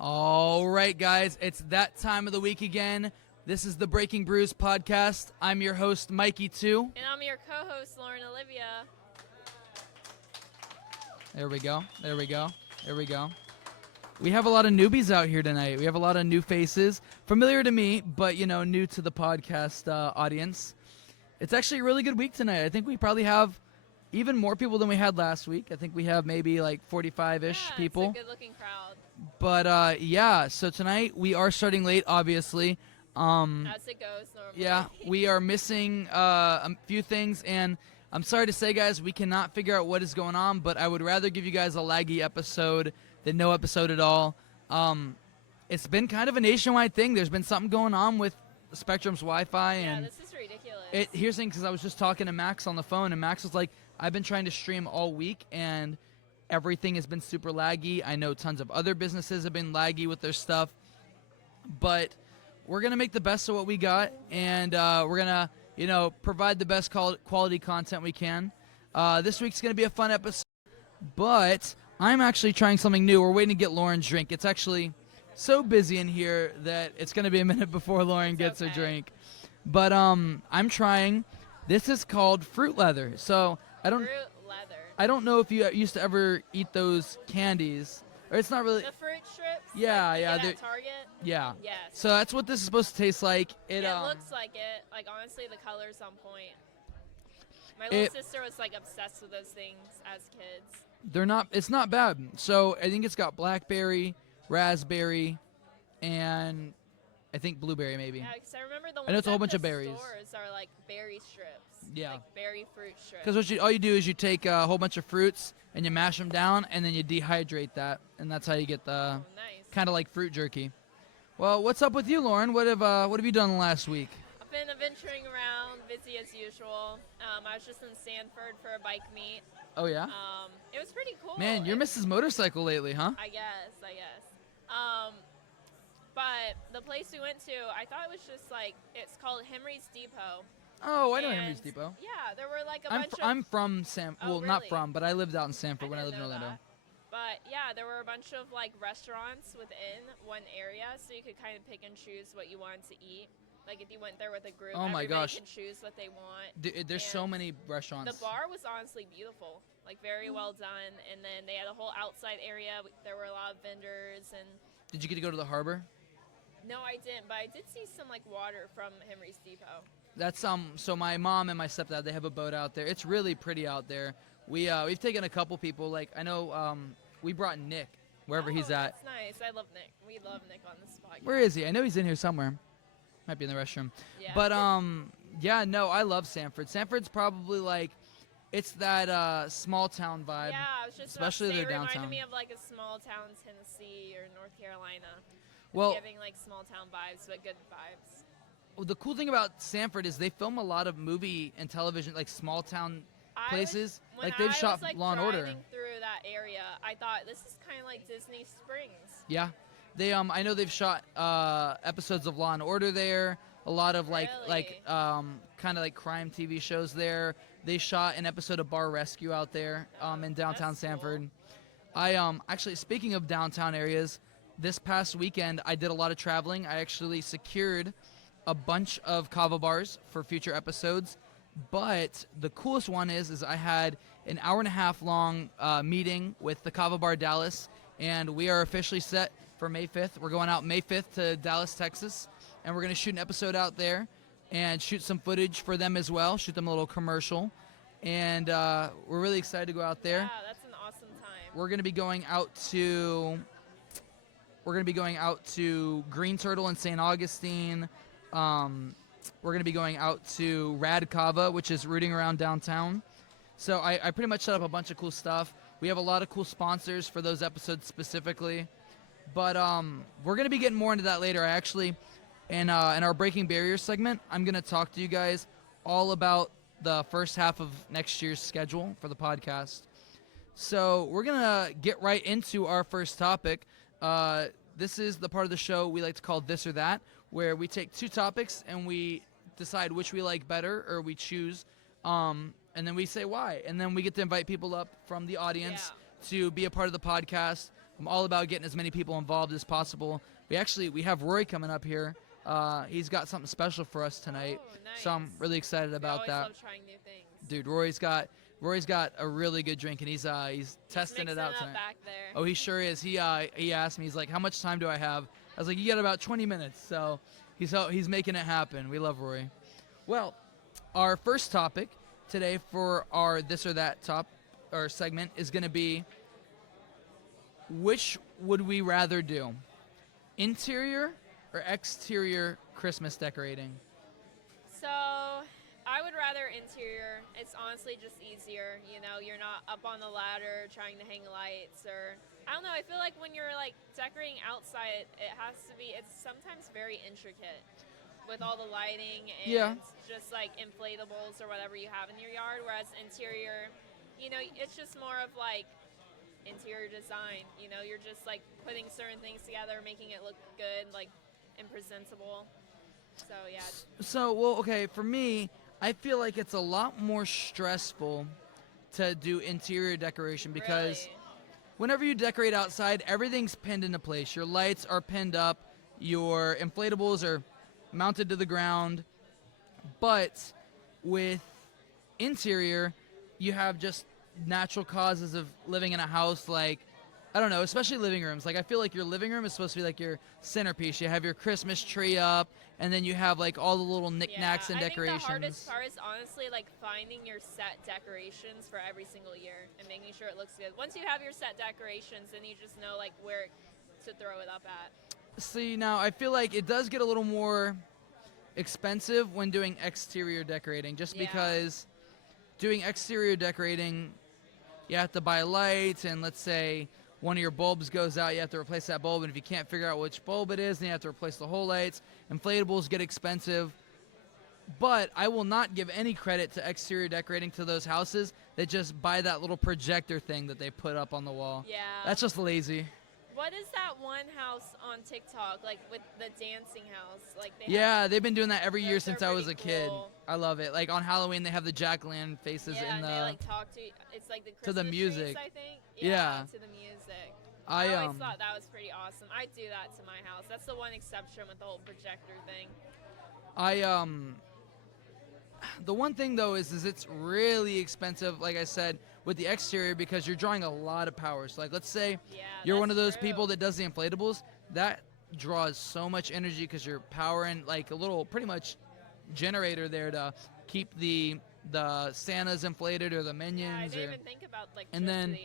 All right, guys, it's that time of the week again. This is the Breaking Brews podcast. I'm your host, Mikey, too. And I'm your co-host, Lauren Olivia. There we go. There we go. There we go. We have a lot of newbies out here tonight. We have a lot of new faces, familiar to me, but, new to the podcast audience. It's actually a really good week tonight. I think we probably have even more people than we had last week. I think we have maybe like 45-ish people. It's a good-looking crowd. But, so tonight we are starting late, obviously. As it goes normally. Yeah, we are missing a few things, and I'm sorry to say, guys, we cannot figure out what is going on, but I would rather give you guys a laggy episode than no episode at all. It's been kind of a nationwide thing. There's been something going on with Spectrum's Wi-Fi. Yeah, this is ridiculous. Here's the thing, because I was just talking to Max on the phone, and Max was like, I've been trying to stream all week, and everything has been super laggy. I know tons of other businesses have been laggy with their stuff, but we're going to make the best of what we got, and we're going to, provide the best quality content we can. This week's going to be a fun episode, but I'm actually trying something new. We're waiting to get Lauren's drink. It's actually so busy in here that it's going to be a minute before Lauren gets her drink. But I'm trying. This is called fruit leather. So Fruit leather. I don't know if you used to ever eat those candies. Or it's not really. The fruit strips? Yeah, like yeah. At Target? Yeah. Yes. So that's what this is supposed to taste like. It looks like it. Like, honestly, the color's on point. My little sister was, like, obsessed with those things as kids. It's not bad. So I think it's got blackberry, raspberry, and I think blueberry maybe. Yeah, because I remember the ones I know it's a whole at bunch the of berries. stores are, like, berry strips. Yeah. Like, berry fruit strips. Because all you do is you take a whole bunch of fruits and you mash them down, and then you dehydrate that, and that's how you get the kind of like fruit jerky. Well, what's up with you, Lauren? What have you done last week? I've been adventuring around, busy as usual. I was just in Sanford for a bike meet. Oh yeah. It was pretty cool. Man, you're Mrs. Motorcycle lately, huh? I guess. But the place we went to, I thought it was just like, it's called Henry's Depot. Oh, I know Henry's Depot. Yeah, there were like a bunch of... I'm from Sanford. Oh, Well, really? not from, but I lived out in Sanford when I lived in Orlando. That. But yeah, there were a bunch of like restaurants within one area, so you could kind of pick and choose what you wanted to eat. Like if you went there with a group, oh my everybody gosh, can choose what they want. There's so many restaurants. The bar was honestly beautiful, like very well done, and then they had a whole outside area. There were a lot of vendors and. Did you get to go to the harbor? No, I didn't, but I did see some like water from Henry's Depot. That's so my mom and my stepdad, they have a boat out there. It's really pretty out there. We've taken a couple people. Like I know we brought Nick wherever he's at. That's nice. I love Nick. We love Nick on this podcast. Where is he? I know he's in here somewhere. Might be in the restroom. Yeah. But yeah, no, I love Sanford. Sanford's probably like it's that small town vibe. Yeah, I was just especially about to say, their it downtown. reminded me of like a small town Tennessee or North Carolina. Well, giving like small town vibes, but good vibes. Well, the cool thing about Sanford is they film a lot of movie and television, like small town places. Like they've shot Law and Order. Driving through that area, I thought this is kind of like Disney Springs. Yeah, they I know they've shot episodes of Law and Order there. A lot of kind of like crime TV shows there. They shot an episode of Bar Rescue out there in downtown Sanford. Cool. I actually, speaking of downtown areas, this past weekend I did a lot of traveling. I actually secured a bunch of Kava bars for future episodes, but the coolest one is I had an hour-and-a-half long meeting with the Kava Bar Dallas, and we are officially set for May 5th. We're going out May 5th to Dallas, Texas, and we're going to shoot an episode out there and shoot some footage for them as well, shoot them a little commercial, and we're really excited to go out there. Yeah, that's an awesome time. We're going to be going out to Green Turtle in St. Augustine. We're going to be going out to Rad Kava, which is rooting around downtown. So I pretty much set up a bunch of cool stuff. We have a lot of cool sponsors for those episodes specifically. But we're going to be getting more into that later. I actually, in our Breaking Barriers segment, I'm going to talk to you guys all about the first half of next year's schedule for the podcast. So we're going to get right into our first topic. This is the part of the show we like to call This or That, where we take two topics and we decide which we like better, or we choose, and then we say why. And then we get to invite people up from the audience to be a part of the podcast, I'm all about getting as many people involved as possible. We have Rory coming up here. He's got something special for us tonight, Oh, nice. so I'm really excited about I that. always love trying new things. Dude, Rory's got a really good drink, and he's testing it out tonight. Back there. Oh, he sure is. He asked me, he's like, how much time do I have? I was like, you got about 20 minutes. So he's making it happen. We love Rory. Well, our first topic today for our this or that segment is going to be, which would we rather do, interior or exterior Christmas decorating? So I would rather interior. It's honestly just easier. You know, you're not up on the ladder trying to hang lights, or I don't know. I feel like when you're like decorating outside, it's sometimes very intricate with all the lighting and just like inflatables or whatever you have in your yard. Whereas interior, you know, it's just more of like interior design. You know, you're just like putting certain things together, making it look good, like, and presentable. So yeah. So, well, okay, for me, I feel like it's a lot more stressful to do interior decoration because Really? whenever you decorate outside, everything's pinned into place. Your lights are pinned up, your inflatables are mounted to the ground. But with interior, you have just natural causes of living in a house, like, I don't know, especially living rooms. Like, I feel like your living room is supposed to be like your centerpiece. You have your Christmas tree up, and then you have like all the little knickknacks and decorations. I think the hardest part is honestly like finding your set decorations for every single year and making sure it looks good. Once you have your set decorations, then you just know like where to throw it up at. See, now I feel like it does get a little more expensive when doing exterior decorating, just because doing exterior decorating, you have to buy lights, and let's say one of your bulbs goes out, you have to replace that bulb, and if you can't figure out which bulb it is, then you have to replace the whole lights. Inflatables get expensive. But I will not give any credit to exterior decorating to those houses that just buy that little projector thing that they put up on the wall. Yeah. That's just lazy. What is that one house on TikTok, like with the dancing house? Like they've been doing that every year since I was a kid. Cool. I love it. Like on Halloween, they have the jack-o'-lantern faces in the. Yeah, they like talk to. It's like the Christmas to the music. trees, I think. Yeah. To the music. I always thought that was pretty awesome. I do that to my house. That's the one exception with the whole projector thing. The one thing though is it's really expensive, like I said, with the exterior, because you're drawing a lot of power. So like, let's say you're one of those people that does the inflatables, that draws so much energy because you're powering like a little pretty much generator there to keep the Santas inflated or the minions. Yeah, I didn't even think about like. And then,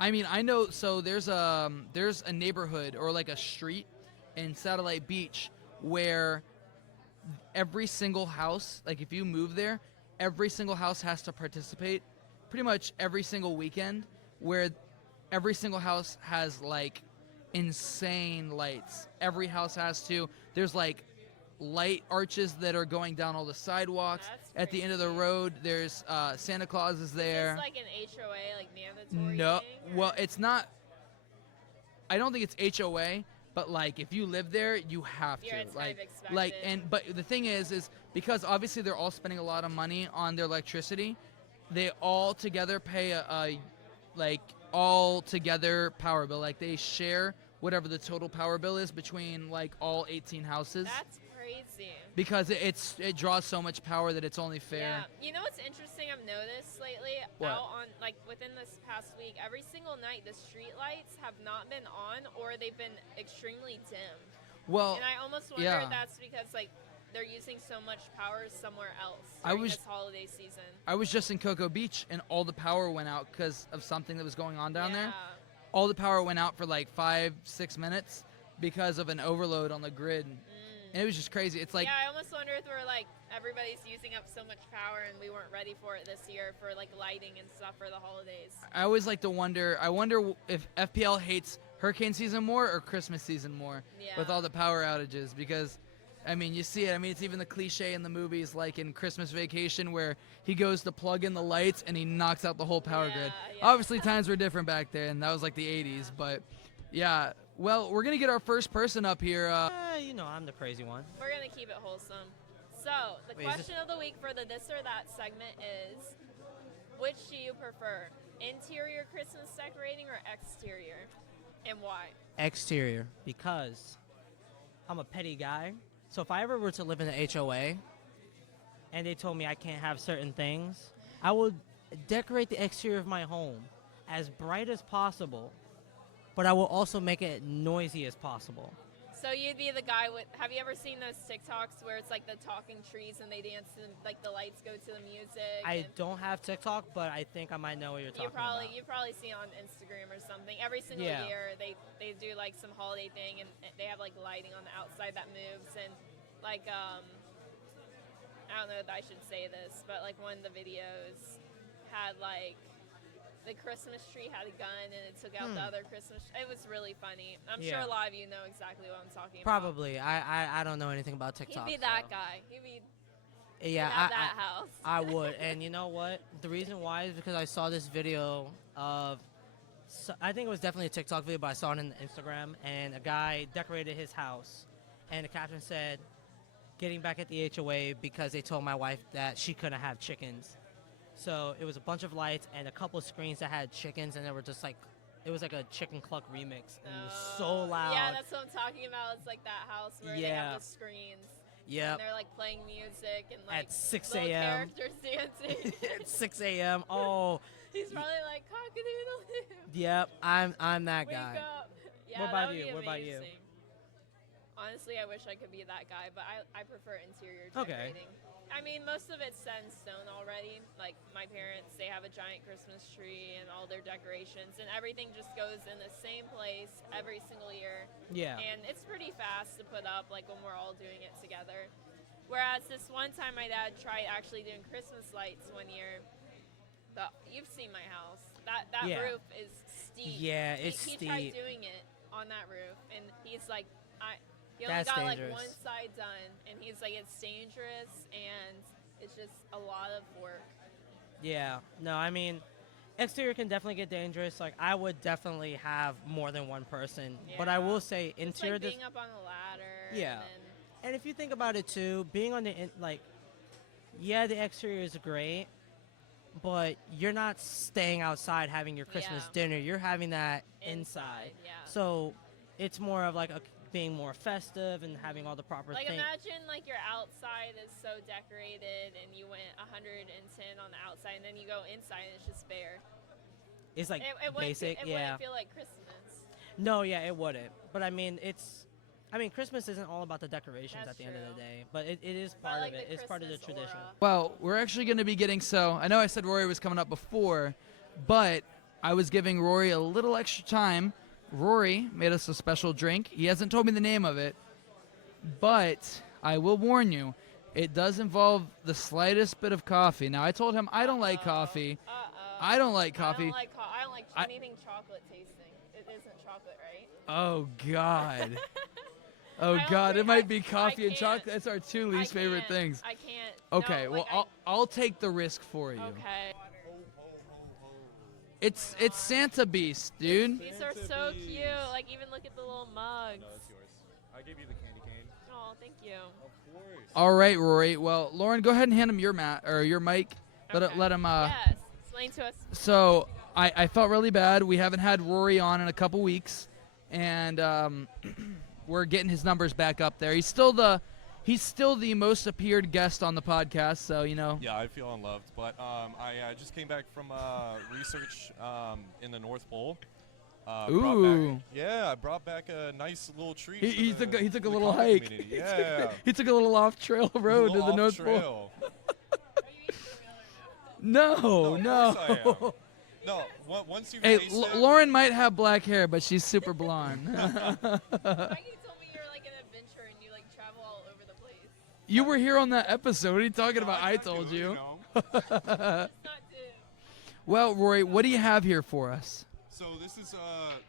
I mean, I know. So there's a neighborhood or like a street in Satellite Beach where every single house, like if you move there, every single house has to participate pretty much every single weekend, where every single house has like insane lights. Every house has to. There's like light arches that are going down all the sidewalks. At the end of the road, there's Santa Claus is there. Is this like an HOA, like mandatory No, thing, well, it's not. I don't think it's HOA, but like if you live there, you have to. It's like, kind of expected. like, and but the thing is because obviously they're all spending a lot of money on their electricity, they all together pay a like all together power bill. Like they share whatever the total power bill is between like all 18 houses. That's crazy. Because it draws so much power that it's only fair. Yeah. You know what's interesting I've noticed lately? What? Out on like within this past week, every single night the street lights have not been on, or they've been extremely dim. Well, and I almost wonder if that's because like they're using so much power somewhere else during this holiday season. I was just in Cocoa Beach, and all the power went out because of something that was going on down there. All the power went out for like 5-6 minutes because of an overload on the grid. And it was just crazy. It's like, I almost wonder if we're like everybody's using up so much power and we weren't ready for it this year for like lighting and stuff for the holidays. I always like to wonder. I wonder if FPL hates hurricane season more or Christmas season more with all the power outages, because I mean, you see it. I mean, it's even the cliche in the movies, like in Christmas Vacation, where he goes to plug in the lights and he knocks out the whole power grid. Yeah. Obviously, times were different back then. That was like the 80s. But, yeah. Well, we're going to get our first person up here. You know, I'm the crazy one. We're going to keep it wholesome. So, the question of the week for the This or That segment is, which do you prefer? Interior Christmas decorating or exterior? And why? Exterior, because I'm a petty guy. So if I ever were to live in an HOA and they told me I can't have certain things, I would decorate the exterior of my home as bright as possible, but I will also make it noisy as possible. So you'd be the guy with. Have you ever seen those TikToks where it's like the talking trees and they dance and like the lights go to the music? I don't have TikTok, but I think I might know what you're talking about. You probably see it on Instagram or something. Every single year they do like some holiday thing and they have like lighting on the outside that moves and like I don't know if I should say this, but like one of the videos had like the Christmas tree had a gun and it took out the other Christmas. It was really funny. I'm sure a lot of you know exactly what I'm talking about. Probably. I don't know anything about TikTok. He'd be that guy. He'd be that house. I would. And you know what? The reason why is because I saw this video of, I think it was definitely a TikTok video, but I saw it on Instagram, and a guy decorated his house, and the caption said, "Getting back at the HOA because they told my wife that she couldn't have chickens." So it was a bunch of lights and a couple of screens that had chickens, and they were just like, it was like a Chicken Cluck remix, and it was so loud. Yeah, that's what I'm talking about. It's like that house where they have the screens. Yeah. And they're like playing music and like at 6 little a.m. characters dancing. At 6 a.m. Oh. He's probably like cock-a-doodle-doo. Yep, I'm that Wake guy. up. Yeah, What about that would you? be What about you? amazing. Honestly, I wish I could be that guy, but I prefer interior Okay. decorating. I mean, most of it's set in stone already. Like my parents, they have a giant Christmas tree and all their decorations, and everything just goes in the same place every single year. Yeah. And it's pretty fast to put up, like when we're all doing it together. Whereas this one time, my dad tried actually doing Christmas lights one year. But you've seen my house. That roof is steep. Yeah, it's he steep. tried doing it on that roof, and he's like, he only That's got dangerous. like one side done, and he's like, it's dangerous, and it's just a lot of work. Yeah. No, I mean, exterior can definitely get dangerous. Like, I would definitely have more than one person. But I will say, It's interior. like being up on a ladder. Yeah. And And if you think about it too, being on the the exterior is great, but you're not staying outside having your Christmas dinner. You're having that inside. Yeah. So it's more of like being more festive and having all the proper Like things. imagine like your outside is so decorated and you went 110 on the outside and then you go inside and it's just bare. It's like It basic, it yeah. wouldn't feel like Christmas. No, yeah, it wouldn't. But I mean, Christmas isn't all about the decorations That's at the end of the true. day, but it is But part like of it. the It's part of the Christmas tradition. aura. Well, we're actually going to be getting, so I know I said Rory was coming up before, but I was giving Rory a little extra time. Rory made us a special drink. He hasn't told me the name of it, but I will warn you, it does involve the slightest bit of coffee. Now, I told him I don't like coffee. I don't like coffee. I don't like anything chocolate tasting. It isn't chocolate, right? Oh, God. Oh, I don't God, it think- might be I coffee and can't. chocolate. That's our two least favorite things. I can't. Okay, No, well, like, I'll take the risk for you. Okay. It's Santa Beast, dude. These are so cute. Like, even look at the little mugs. No, it's yours. I gave you the candy cane. Oh, thank you. Of course. All right, Rory. Well, Lauren, go ahead and hand him your your mic. Okay. Let him. Yes. Explain to us. So I felt really bad. We haven't had Rory on in a couple weeks, and we're getting his numbers back up there. He's still the most appeared guest on the podcast. So Yeah, I feel unloved. But I just came back from research in the North Pole. Ooh. I brought back a nice little treat. He for took a the little Kava hike. community. Yeah. He took a little off trail road to the North Pole. Pole. No. Of course I am. No, once you Hey, taste it, Lauren might have black hair, but she's super blonde. Maggie told me you're like an adventurer and you like travel all over the place. You were here on that episode. What are you talking about? No, I not told do, you. It's not do. Well, Rory, what do you have here for us? So this is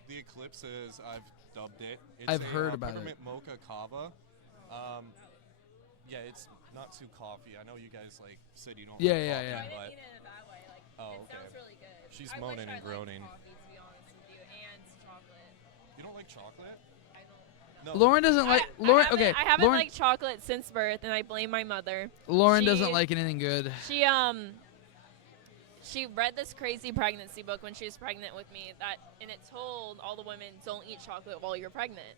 the Eclipse, as I've dubbed it. It's I've heard about it. peppermint mocha Kava. Yeah, it's not too coffee. I know you guys said you don't. Yeah, like yeah, coffee, yeah. I didn't But mean it in a bad way. Like, Oh, it okay. sounds really good. She's I moaning wish and I liked groaning. coffee, to be honest with you, and chocolate. you don't like chocolate? I don't. No. Lauren doesn't like Lauren. Okay, I haven't Lauren. liked chocolate since birth, and I blame my mother. Lauren she- doesn't like anything good. she read this crazy pregnancy book when she was pregnant with me and it told all the women, don't eat chocolate while you're pregnant.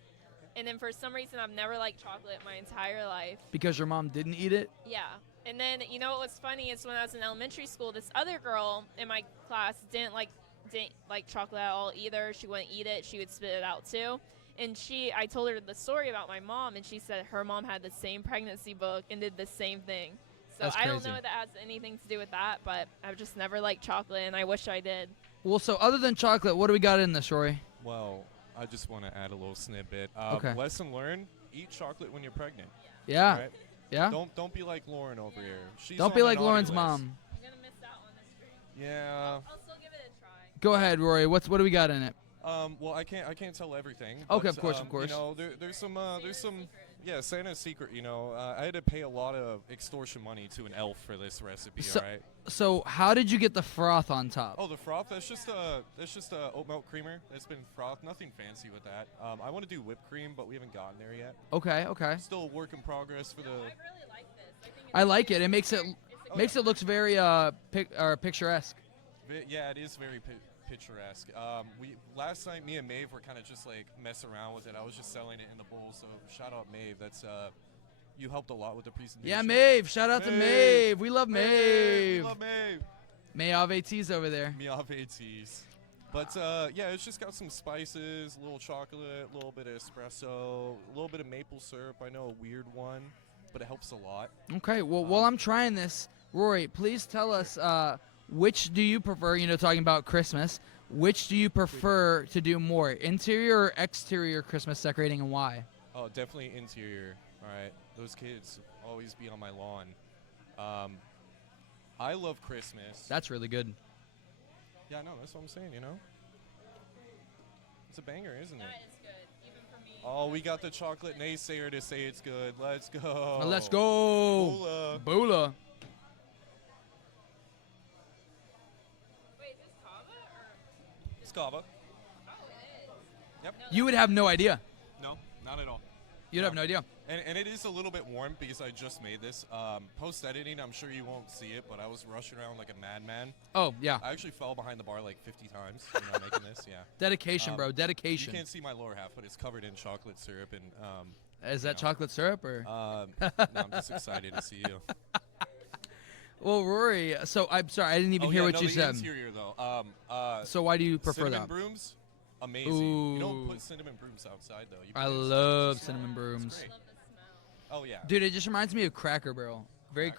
And then for some reason, I've never liked chocolate my entire life. Because your mom didn't eat it? Yeah. And then, you know what was funny is when I was in elementary school, this other girl in my class didn't like chocolate at all either. She wouldn't eat it. She would spit it out too. And I told her the story about my mom, and she said her mom had the same pregnancy book and did the same thing. So That's I don't crazy. know if that has anything to do with that, but I've just never liked chocolate, and I wish I did. Well, so other than chocolate, what do we got in this, Rory? Well, I just want to add a little snippet. Okay. Lesson learned: eat chocolate when you're pregnant. Yeah. Right? Yeah? Don't be like Lauren over here. She's Don't on be the like naughty Lauren's list. mom. I'm going to miss out on this drink. Yeah. I'll still give it a try. Go ahead, Rory. What do we got in it? Well, I can't tell everything. Okay, but, of course. You know, there's some. Yeah, Santa's secret. You know, I had to pay a lot of extortion money to an elf for this recipe. So- all right. So how did you get the froth on top? Oh, the froth. That's just a oat milk creamer. That's been frothed. Nothing fancy with that. I want to do whipped cream, but we haven't gotten there yet. Okay. Still a work in progress for the. I really like this. I think it's I like it. It makes it it's looks very picturesque. Yeah, it is very picturesque. Last night, me and Maeve were kind of just like messing around with it. I was just selling it in the bowl. So shout out Maeve. That's you helped a lot with the presentation. Yeah, Maeve. Shout out to Maeve. We love We Maeve. love Maeve. Maeve T's over there. Miave teas. But yeah, it's just got some spices, a little chocolate, a little bit of espresso, a little bit of maple syrup. I know a weird one, but it helps a lot. Okay. Well, while I'm trying this, Rory, please tell us which do you prefer? You know, talking about Christmas. Which do you prefer to do more, interior or exterior Christmas decorating, and why? Oh, definitely interior. All right, those kids always be on my lawn. I love Christmas. That's really good. Yeah, no, that's what I'm saying. You know, it's a banger, isn't it? That is good, even for me. Oh, we got the chocolate naysayer to say it's good. Let's go. Let's go. Hola. Boola. Wait, is this Kava or? It's Kava. Oh, it is. Yep. You would have no idea. No, not at all. You'd have no idea. And it is a little bit warm because I just made this. Post editing, I'm sure you won't see it, but I was rushing around like a madman. Oh, yeah. I actually fell behind the bar like 50 times, making this. Yeah. Dedication, bro. Dedication. You can't see my lower half, but it's covered in chocolate syrup and. Is that know. chocolate syrup or? No, I'm just excited to see you. Well, Rory, so I'm sorry, I didn't even hear what no, you the said. Interior though. So why do you prefer cinnamon that? brooms, amazing. You don't Ooh. put cinnamon brooms outside though. You I put it inside. love cinnamon brooms. great. Love the smell. Oh yeah. Dude, it just reminds me of Cracker Barrel. Very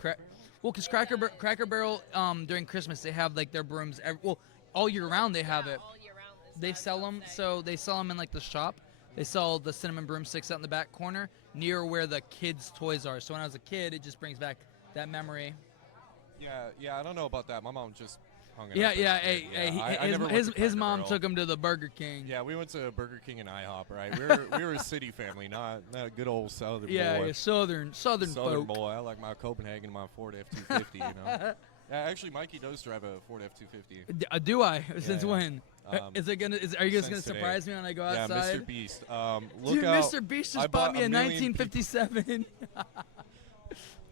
well, because Cracker Barrel during Christmas they have like their brooms. All year round they have it. All year round. This They stuff, sell so them, sick. so they sell them in like the shop. They sell the cinnamon broomsticks out in the back corner near where the kids' toys are. So when I was a kid, it just brings back that memory. Yeah. I don't know about that. My mom just hung it Yeah, up. yeah. Hey, I never went his to Cracker mom Barrel. took him to the Burger King. Yeah, we went to Burger King and IHOP, right? We were a city family, not a good old Southern Yeah, boy. yeah, Southern Southern folk. boy. I like my Copenhagen and my Ford F250. You know. Yeah, actually, Mikey does drive a Ford F250. Do I? Since yeah. when? Are you just gonna since today. surprise me when I go Yeah, outside? Mr. Beast. Look Dude, out. Mr. Beast I just bought me a million 1957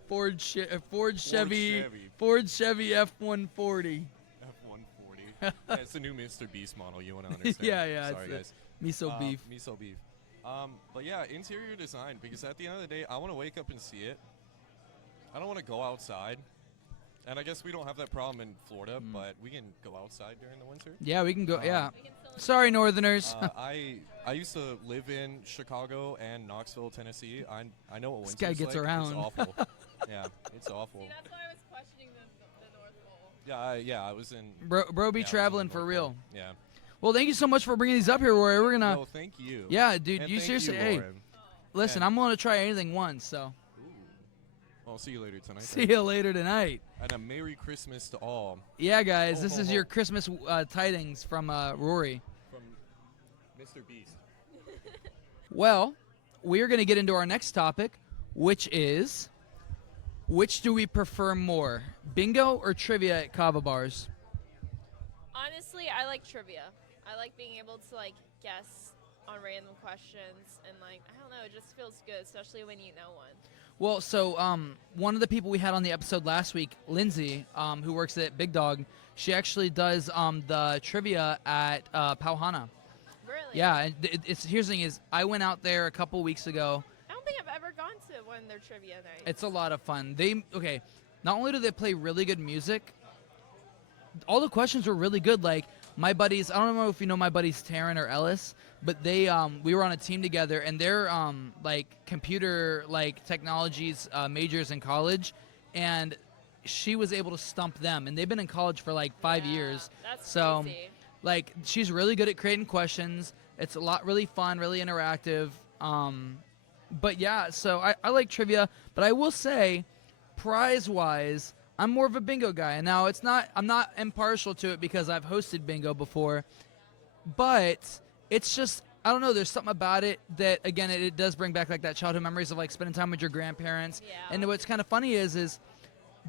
Ford Chevy Chevy. F-140. F-140. Yeah, it's a new Mr. Beast model. You want to understand? Yeah, Sorry, it's guys. miso beef. Miso beef. But yeah, interior design, because at the end of the day, I want to wake up and see it. I don't want to go outside. And I guess we don't have that problem in Florida, but we can go outside during the winter. Yeah, we can go. Yeah. We can still Sorry, Northerners. I used to live in Chicago and Knoxville, Tennessee. I know what winter's guy gets like. around. It's awful. Yeah, it's awful. See, that's why I was questioning the North Pole. Yeah, I was in. Bro be yeah, I was in traveling for North real. Pole. Yeah. Well, thank you so much for bringing these up here, Rory. We're gonna. No, thank you. Yeah, dude. And You thank seriously. you, Hey, Lauren. listen. And- I'm gonna try anything once. So I'll see you later tonight. see you later tonight. And a Merry Christmas to all Yeah, guys. Ho, This ho, is ho. your Christmas tidings from Rory. from Mr. Beast. Well, we are going to get into our next topic, which is, which do we prefer more, bingo or trivia at Kava bars? Honestly, I like trivia. I like being able to like guess on random questions, and like I don't know, it just feels good, especially when you know one. Well, so one of the people we had on the episode last week, Lindsay, who works at Big Dog, she actually does the trivia at Pauhana. Really? Yeah, and here's the thing is, I went out there a couple weeks ago. I don't think I've ever gone to one of their trivia nights. It's a lot of fun. Not only do they play really good music, all the questions were really good. Like my buddies, I don't know if you know my buddies Taryn or Ellis, but they we were on a team together, and they're like computer like technologies majors in college, and she was able to stump them, and they've been in college for like 5 years. That's so crazy. like she's really good at creating questions. It's a lot really fun, really interactive. But yeah, so I like trivia, but I will say, prize wise, I'm more of a bingo guy. And now I'm not impartial to it because I've hosted bingo before, but it's just, I don't know, there's something about it that, again, it does bring back like that childhood memories of like spending time with your grandparents. Yeah. And what's kind of funny is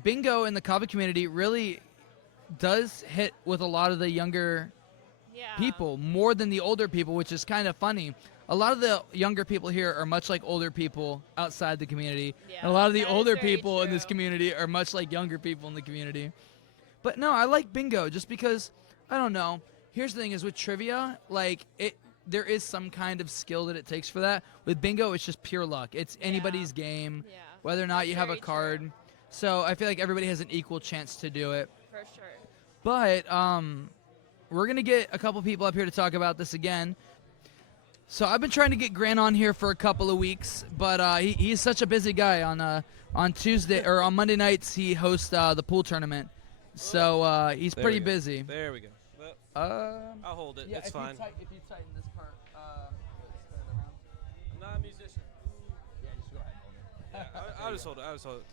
bingo in the Kava community really does hit with a lot of the younger people more than the older people, which is kind of funny. A lot of the younger people here are much like older people outside the community. Yeah, and a lot of the that is older very people in this true. community are much like younger people in the community. But no, I like bingo just because, I don't know. Here's the thing is with trivia, like there is some kind of skill that it takes for that. With bingo, it's just pure luck. It's anybody's game, Yeah. whether or not That's you have a very card. true. So I feel like everybody has an equal chance to do it. For sure. But we're going to get a couple people up here to talk about this again. So I've been trying to get Grant on here for a couple of weeks, but he's such a busy guy. On Tuesday or on Monday nights, he hosts the pool tournament. So he's There pretty we go. busy. There we go. Well, I'll hold it. Yeah, it's fine. If you tighten this part, I'm not a musician. yeah, just go ahead and hold it. Yeah, I'll just hold it. I'll just hold it.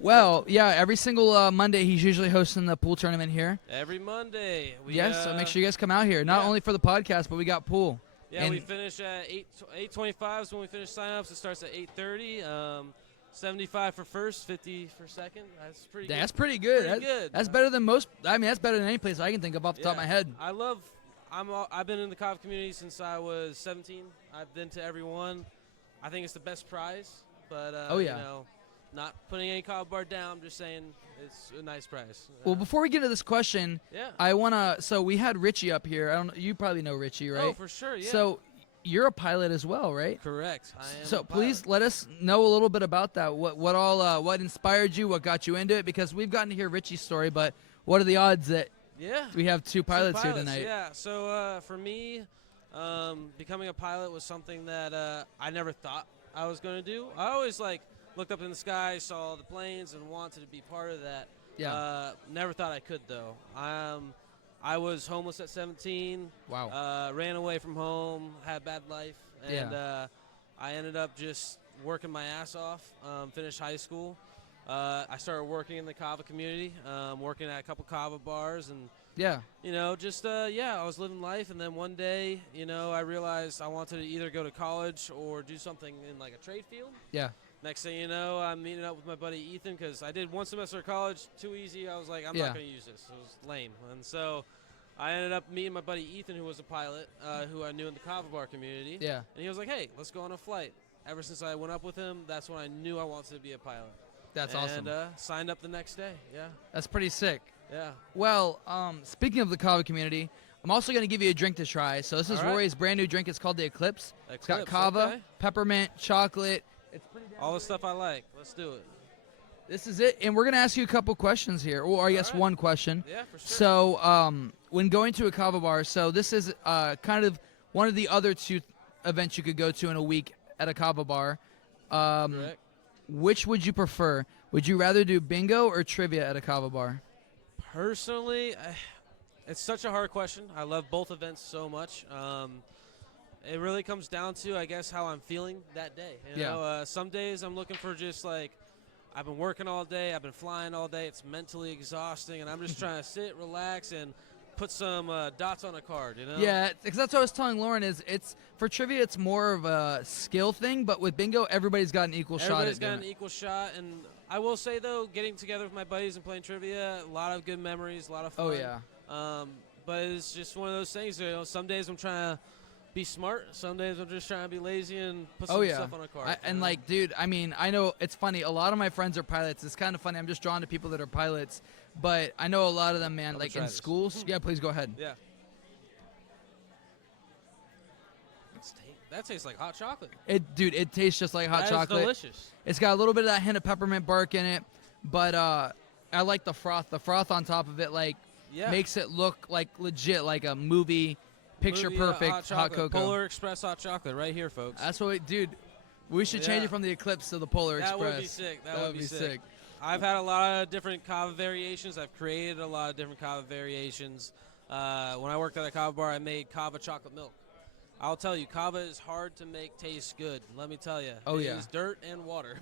Well, yeah, every single Monday he's usually hosting the pool tournament here. Every Monday. So make sure you guys come out here. Not yeah. only for the podcast, but we got pool. Yeah, And- we finish at 8:25 is when we finish sign-ups. It starts at 8:30. 75 for first, 50 for second. That's pretty good. That's pretty good. Pretty good. That's better than most. I mean, that's better than any place I can think of off the top of my head. I've been in the Kava community since I was 17. I've been to every one. I think it's the best prize. But you know, not putting any Kava bar down. I'm just saying it's a nice prize. Well, before we get into this question, Yeah. I wanna. So we had Richie up here. I don't. You probably know Richie, right? Oh, for sure. Yeah. So you're a pilot as well, right? Correct. I am. So a please pilot. let us know a little bit about that. What inspired you? What got you into it? Because we've gotten to hear Richie's story, but what are the odds that Yeah. we have two pilots here tonight? Yeah. So for me, becoming a pilot was something that I never thought I was going to do. I always looked up in the sky, saw the planes, and wanted to be part of that. Yeah. Never thought I could though. I was homeless at 17. Wow. Ran away from home, had a bad life, and I ended up just working my ass off. Finished high school. I started working in the Kava community, working at a couple Kava bars, and Yeah. you know, just I was living life, and then one day, you know, I realized I wanted to either go to college or do something in like a trade field. Yeah. Next thing you know, I'm meeting up with my buddy Ethan because I did one semester of college, too easy. I was like, I'm Yeah. not going to use this. It was lame. And so I ended up meeting my buddy Ethan, who was a pilot, who I knew in the Kava bar community. Yeah. And he was like, hey, let's go on a flight. Ever since I went up with him, that's when I knew I wanted to be a pilot. That's awesome. And signed up the next day. Yeah. That's pretty sick. Yeah. Well, speaking of the Kava community, I'm also going to give you a drink to try. So this is All right. Rory's brand new drink. It's called the Eclipse. It's got Eclipse, Kava, okay. peppermint, chocolate. It's pretty damn All the good. stuff I like. Let's do it. This is it, and we're gonna ask you a couple questions here, or I guess right. one question. Yeah, for sure. So, when going to a Kava bar, so this is kind of one of the other two events you could go to in a week at a Kava bar. Correct. Which would you prefer? Would you rather do bingo or trivia at a Kava bar? Personally, it's such a hard question. I love both events so much. It really comes down to, I guess, how I'm feeling that day. You Yeah. know, some days I'm looking for just I've been working all day, I've been flying all day. It's mentally exhausting, and I'm just trying to sit, relax, and put some dots on a card. You know? Yeah, because that's what I was telling Lauren. It's for trivia, it's more of a skill thing, but with bingo, everybody's got an equal shot. Everybody's At got doing an it. equal shot, and I will say though, getting together with my buddies and playing trivia, a lot of good memories, a lot of fun. Oh yeah. But it's just one of those things. You know, some days I'm trying to be smart. Some days I'm just trying to be lazy and put Oh some yeah. stuff on a cart. And like, dude, I mean, I know it's funny. A lot of my friends are pilots. It's kind of funny. I'm just drawn to people that are pilots, but I know a lot of them, man. I'm Like gonna in try this. schools. Yeah, please go ahead. Yeah. That tastes like hot chocolate. Dude, it tastes just like hot That is chocolate. delicious. It's got a little bit of that hint of peppermint bark in it, but I like the froth. The froth on top of it, like, Yeah. makes it look like legit, like a movie, picture Movie, perfect hot cocoa. Polar Express hot chocolate right here, folks. That's what, dude. We should change Yeah. it from the Eclipse to the Polar That Express. would be sick. That That would be sick. I've had a lot of different kava variations. I've created a lot of different kava variations. When I worked at a kava bar, I made kava chocolate milk. I'll tell you, kava is hard to make taste good. Let me tell you. Oh, It yeah. is dirt and water.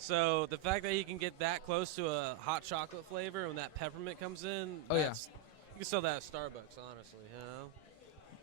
So the fact that you can get that close to a hot chocolate flavor when that peppermint comes in, Oh, yeah. you can sell that at Starbucks, honestly. You know?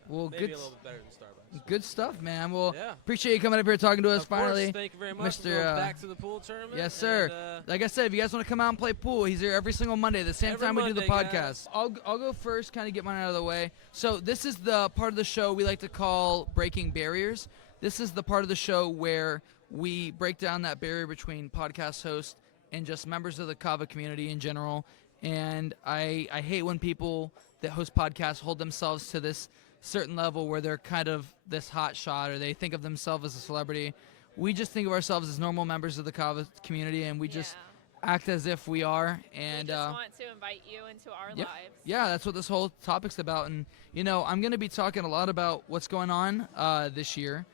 Well, Maybe good. a little bit better than Starbucks. Good stuff, man. Well, Yeah. appreciate you coming up here talking to us Of course, finally. thank you very much. Mr. We're going back to the pool tournament. Yes, sir. And, Like I said, if you guys want to come out and play pool, he's here every single Monday, the same Every time we do the Monday, podcast. guys. I'll go first, kind of get mine out of the way. So this is the part of the show we like to call breaking barriers. This is the part of the show where we break down that barrier between podcast hosts and just members of the Kava community in general. And I hate when people that host podcasts hold themselves to this certain level where they're kind of this hot shot or they think of themselves as a celebrity. We just think of ourselves as normal members of the Kava community, and we just act as if we are. And we just want to invite you into our lives. yeah, that's what this whole topic's about. And I'm going to be talking a lot about what's going on this year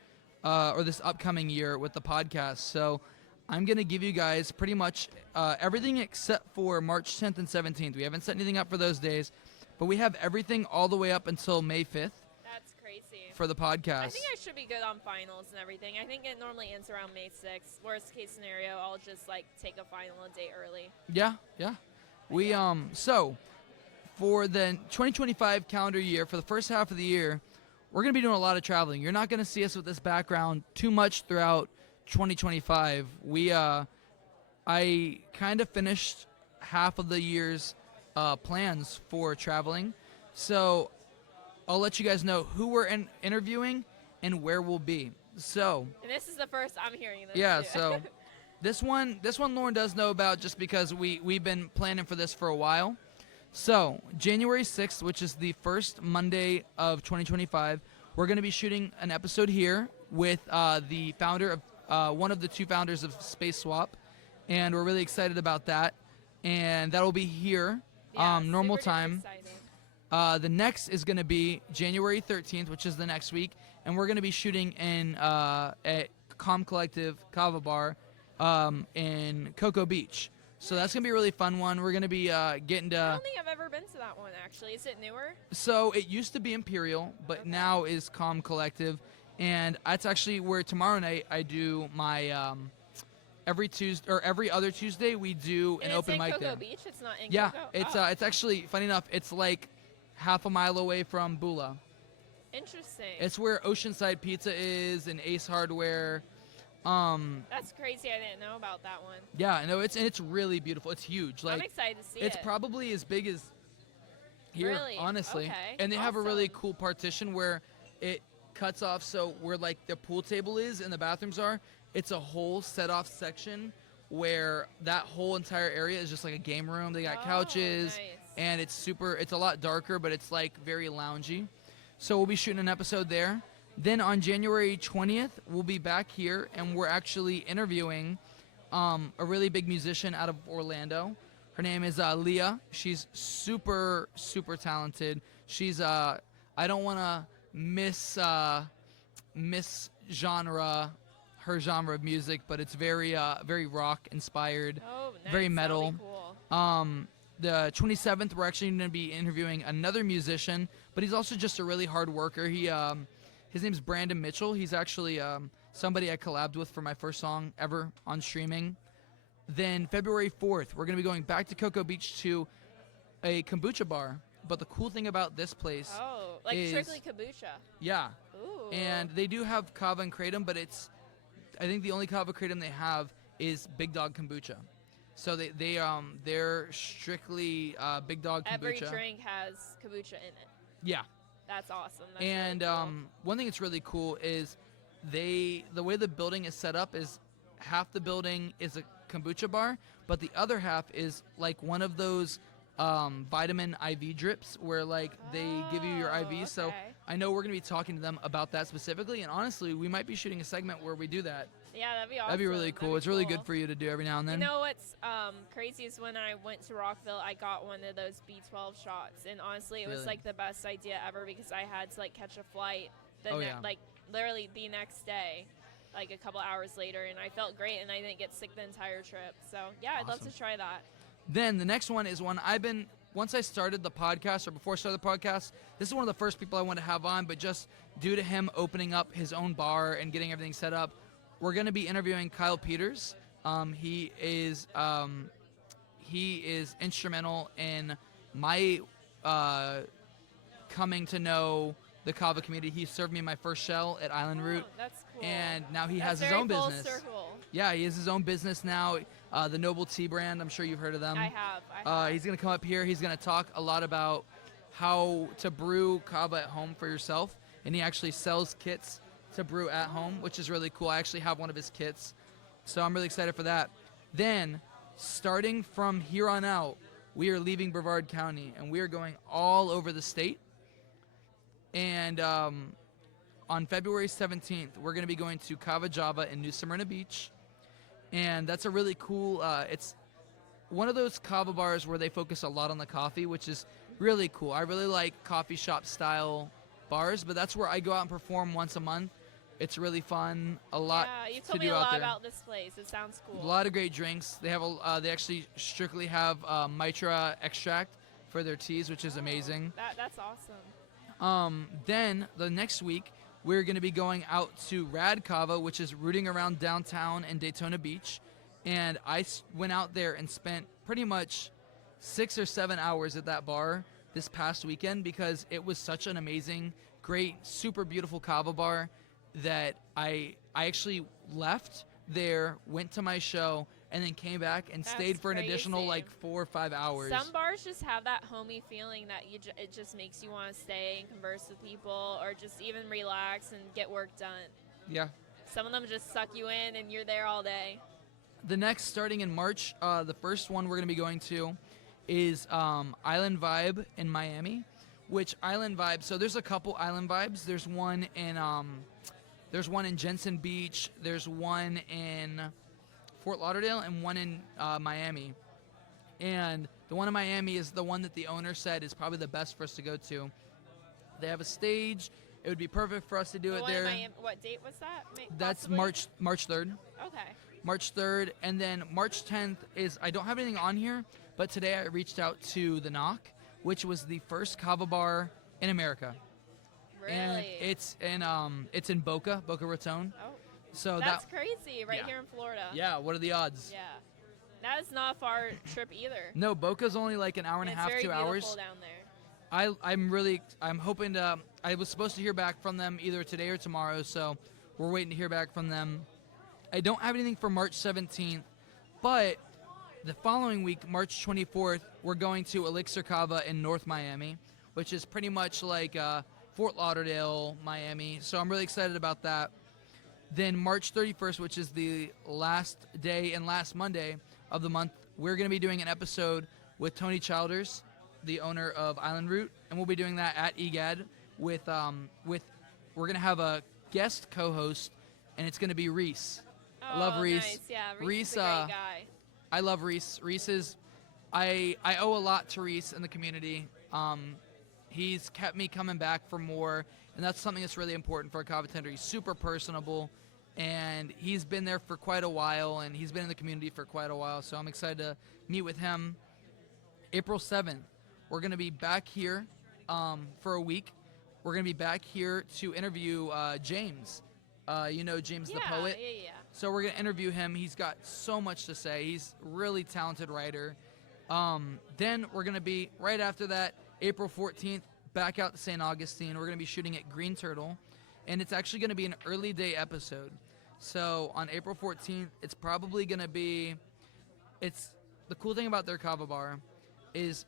or this upcoming year with the podcast. So I'm going to give you guys pretty much everything except for March 10th and 17th. We haven't set anything up for those days, but we have everything all the way up until May 5th. That's crazy. For the podcast. I think I should be good on finals and everything. I think it normally ends around May 6th. Worst case scenario, I'll just take a final a day early. Yeah. We so for the 2025 calendar year, for the first half of the year, we're going to be doing a lot of traveling. You're not going to see us with this background too much throughout 2025. I kind of finished half of the year's plans for traveling. So I'll let you guys know who we're interviewing and where we'll be. So. And this is the first I'm hearing this. Yeah. Too. So, this one Lauren does know about just because we've been planning for this for a while. So January 6th, which is the first Monday of 2025, we're going to be shooting an episode here with the founder of one of the two founders of Space Swap, and we're really excited about that. And that will be here, normal time. The next is going to be January 13th, which is the next week, and we're going to be shooting in at Calm Collective Kava Bar in Cocoa Beach. So that's going to be a really fun one. We're going to be getting to... I don't think I've ever been to that one, actually. Is it newer? So it used to be Imperial, but now is Calm Collective, and that's actually where tomorrow night I do my... every Tuesday or every other Tuesday we do an open mic there. Cocoa Beach? It's not in Yeah, Cocoa? it's actually, funny enough, it's like half a mile away from Bula. Interesting. It's where Oceanside Pizza is and Ace Hardware. That's crazy. I didn't know about that one. Yeah, no, it's really beautiful. It's huge. Like, I'm excited to see it's it. probably as big as here, Really? honestly. Okay. And they have a really Awesome. cool partition where it cuts off, so where like the pool table is and the bathrooms are, it's a whole set off section where that whole entire area is just like a game room. They got Oh, couches, nice. and it's a lot darker, but it's like very loungy. So we'll be shooting an episode there. Then on January 20th, we'll be back here, and we're actually interviewing a really big musician out of Orlando. Her name is Leah. She's super, super talented. She's I don't want to miss genre, her genre of music, but it's very very rock inspired, Oh, nice. very That'll metal. be cool. The 27th, we're actually going to be interviewing another musician, but he's also just a really hard worker. His name's Brandon Mitchell. He's actually somebody I collabed with for my first song ever on streaming. Then February 4th, we're going to be going back to Cocoa Beach to a kombucha bar. But the cool thing about this place, Oh, like is- strictly kombucha. yeah, Ooh. and they do have Kava and kratom, but I think the only Kava kratom they have is Big Dog kombucha. So they're strictly Big Dog kombucha. Every drink has kombucha in it. Yeah. That's awesome. That's And really cool. one thing that's really cool is the way the building is set up is half the building is a kombucha bar, but the other half is like one of those vitamin IV drips where like they give you your IV. So okay. I know we're going to be talking to them about that specifically, and honestly, we might be shooting a segment where we do that. Yeah, that'd be awesome. That'd be really cool. That'd be It's really cool. good for you to do every now and then. You know what's crazy is when I went to Rockville, I got one of those B12 shots, and honestly, it was Really? like the best idea ever because I had to like catch a flight Yeah. like literally the next day, like a couple hours later, and I felt great, and I didn't get sick the entire trip. So yeah, I'd love Awesome. to try that. Then the next one is one once I started the podcast, or before I started the podcast, this is one of the first people I wanted to have on, but just due to him opening up his own bar and getting everything set up, we're going to be interviewing Kyle Peters. He is instrumental in my coming to know the Kava community. He served me my first shell at Island Root, That's cool. and now he That's has his very own full business. circle. Yeah, he has his own business now, the Noble Tea brand. I'm sure you've heard of them. I have. He's going to come up here. He's going to talk a lot about how to brew Kava at home for yourself, and he actually sells kits to brew at home, which is really cool. I actually have one of his kits, so I'm really excited for that. Then, starting from here on out, we are leaving Brevard County, and we are going all over the state. And on February 17th, we're going to be going to Kava Java in New Smyrna Beach, and that's a really cool, it's one of those Kava bars where they focus a lot on the coffee, which is really cool. I really like coffee shop style bars, but that's where I go out and perform once a month. It's really fun. A lot Yeah, you to told me do a out lot there. about this place. It sounds cool. A lot of great drinks. They have they actually strictly have Mitra extract for their teas, which is amazing. That's awesome. Then the next week we're going to be going out to Rad Kava, which is rooting around downtown and Daytona Beach, and I went out there and spent pretty much 6 or 7 hours at that bar this past weekend because it was such an amazing, great, super beautiful Kava bar that I actually left there, went to my show, and then came back and That's stayed for an additional crazy. like 4 or 5 hours. Some bars just have that homey feeling that it just makes you want to stay and converse with people or just even relax and get work done. Yeah. Some of them just suck you in and you're there all day. The next, starting in March, the first one we're going to be going to is Island Vibe in Miami, which Island Vibe, so there's a couple Island Vibes. There's one in Jensen Beach, there's one in Fort Lauderdale, and one in Miami. And the one in Miami is the one that the owner said is probably the best for us to go to. They have a stage. It would be perfect for us to do The it one in there. Miami, what date was that? That's Possibly? March 3rd. Okay. March 3rd, and then March 10th is, I don't have anything on here, but today I reached out to The Knock, which was the first Kava bar in America. Really? And it's in Boca Raton. Oh, So that's crazy, right yeah. here in Florida. Yeah, what are the odds? Yeah. That is not a far trip either. No, Boca's only like an hour and a half, it's 2 very hours. beautiful down there. I'm hoping to, I was supposed to hear back from them either today or tomorrow, so we're waiting to hear back from them. I don't have anything for March 17th, but the following week, March 24th, we're going to Elixir Kava in North Miami, which is pretty much like Fort Lauderdale, Miami. So I'm really excited about that. Then March 31st, which is the last day and last Monday of the month, we're going to be doing an episode with Tony Childers, the owner of Island Root, and we'll be doing that at EGAD we're going to have a guest co-host, and it's going to be Reese. Oh, Love Reese. Nice. Yeah, Reese is a great guy. I love Reese. Reese is, I owe a lot to Reese in the community. He's kept me coming back for more, and that's something that's really important for a Kava tender. He's super personable, and he's been there for quite a while, and he's been in the community for quite a while, so I'm excited to meet with him. April 7th, we're going to be back here for a week. We're going to be back here to interview James. James the poet. Yeah. So we're going to interview him. He's got so much to say. He's a really talented writer. Then we're going to be, right after that, April 14th, back out to St. Augustine. We're going to be shooting at Green Turtle, and it's actually going to be an early day episode. So on April 14th, it's probably going to be, the cool thing about their Kava bar is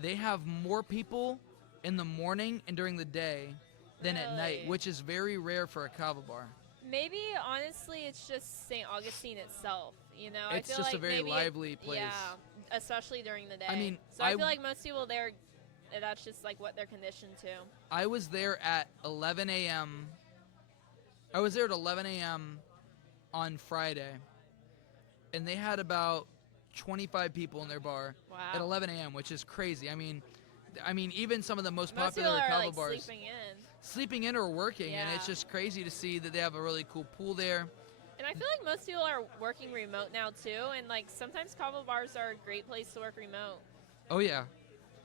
they have more people in the morning and during the day than at night, Really? which is very rare for a kava bar. Maybe honestly, it's just St. Augustine itself. You know, It's I feel just a like very maybe lively place. Yeah, especially during the day. I mean, so I feel like most people there, that's just like what they're conditioned to. I was there at 11 a.m. I was there at 11 a.m. on Friday, and they had about 25 people in their bar Wow. at 11 a.m., which is crazy. I mean, even some of the most Most popular people are kava like bars sleeping in. or working, and it's Yeah. just crazy to see that they have a really cool pool there. And I feel like most people are working remote now too, and like sometimes kava bars are a great place to work remote. Oh yeah,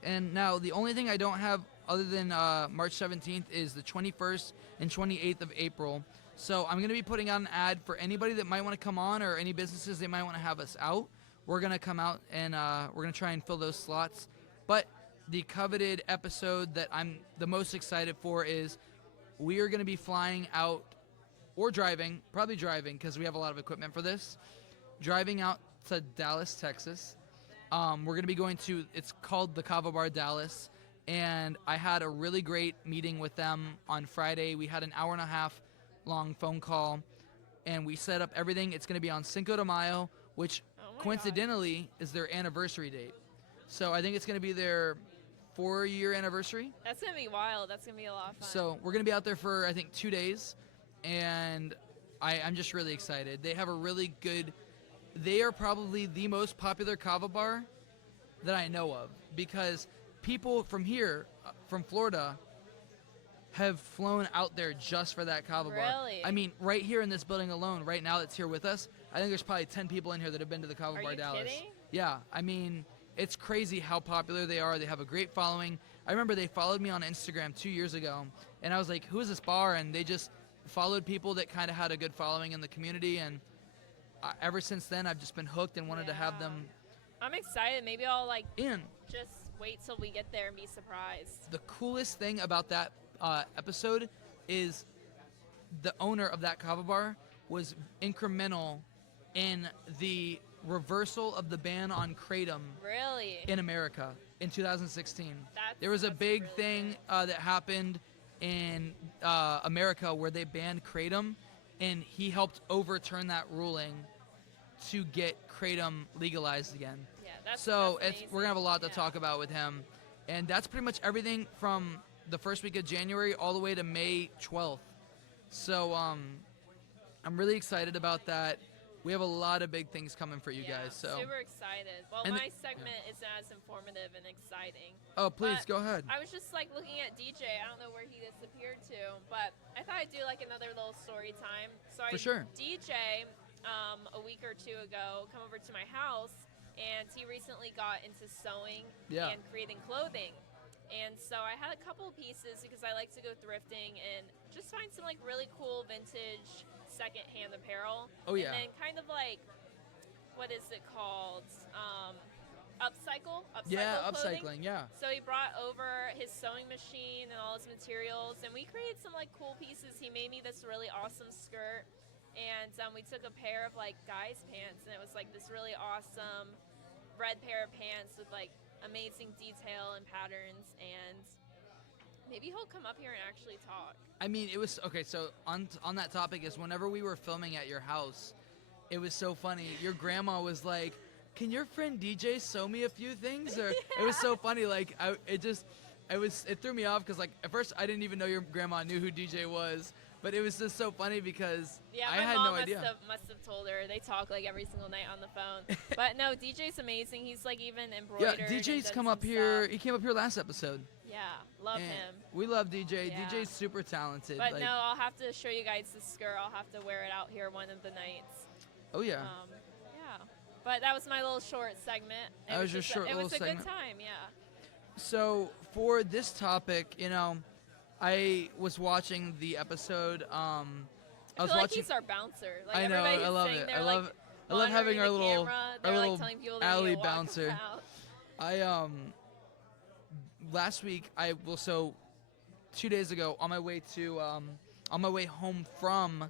and now the only thing I don't have other than March 17th is the 21st and 28th of April. So I'm going to be putting out an ad for anybody that might want to come on or any businesses that might want to have us out. We're going to come out and we're going to try and fill those slots. But the coveted episode that I'm the most excited for is we are going to be flying out or driving, probably driving because we have a lot of equipment for this, driving out to Dallas, Texas. We're going to be going to, it's called the Kava Bar Dallas, and I had a really great meeting with them on Friday. We had an hour and a half long phone call, and we set up everything. It's going to be on Cinco de Mayo, which Oh my coincidentally is their anniversary date. So I think it's going to be their 4-year anniversary. That's gonna be wild. That's gonna be a lot of fun. So we're going to be out there for, I think, 2 days, and I'm just really excited. They have a really good, they are probably the most popular kava bar that I know of, because people from here, from Florida, have flown out there just for that kava bar. Really? I mean, right here in this building alone, right now that's here with us, I think there's probably 10 people in here that have been to the Kava Are Bar you Dallas. kidding? Yeah, I mean, it's crazy how popular they are. They have a great following. I remember they followed me on Instagram 2 years ago, and I was like, who is this bar? And they just followed people that kind of had a good following in the community, and ever since then, I've just been hooked and wanted to have Yeah. them I'm excited. Maybe I'll like in. just wait till we get there and be surprised. The coolest thing about that episode is the owner of that kava bar was incremental in the reversal of the ban on kratom Really? in America in 2016. That's- There was a that's big really thing good. that happened in America where they banned kratom, and he helped overturn that ruling to get kratom legalized again. Yeah, that's So that's we're gonna have a lot to amazing. talk about with him, and that's pretty much everything from the first week of January all the way to May 12th. So I'm really excited about that. We have a lot of big things coming for you Yeah, guys. So super excited. Well, And my segment isn't as informative and exciting. oh, please But go ahead. I was just like looking at DJ. I don't know where he disappeared to, but I thought I'd do like another little story time. So For I sure. DJ a week or two ago come over to my house, and he recently got into sewing Yeah. and creating clothing. And so I had a couple pieces because I like to go thrifting and just find some like really cool vintage secondhand apparel. Oh, yeah. And then kind of like, what is it called? Upcycle Yeah, clothing. upcycling. Yeah. So he brought over his sewing machine and all his materials, and we created some like cool pieces. He made me this really awesome skirt, and we took a pair of like guys' pants, and it was like this really awesome red pair of pants with like amazing detail and patterns. And maybe he'll come up here and actually talk. I mean, it was okay. So on that topic is whenever we were filming at your house, it was so funny. Your grandma was like, "Can your friend DJ sew me a few things?" Or it was so funny. Like it threw me off because like at first I didn't even know your grandma knew who DJ was, but it was just so funny because Yeah, I my had mom no idea. must have told her. They talk like every single night on the phone. But no, DJ's amazing. He's like even Yeah, embroidered. and DJ's done come some up here. stuff. He came up here last episode. Yeah, love and him. We love DJ. Yeah. DJ's super talented. But like, no, I'll have to show you guys the skirt. I'll have to wear it out here one of the nights. oh yeah. Yeah. But that was my little short segment. That was your short It little was a segment. good time, yeah. So for this topic, I was watching the episode. I was feel like watching. he's our bouncer. Like I know. everybody's I love sitting it. there, I like, love having monitoring our the little camera. our They're, little like, telling people they need alley to walk bouncer. out. I last week so 2 days ago on my way home from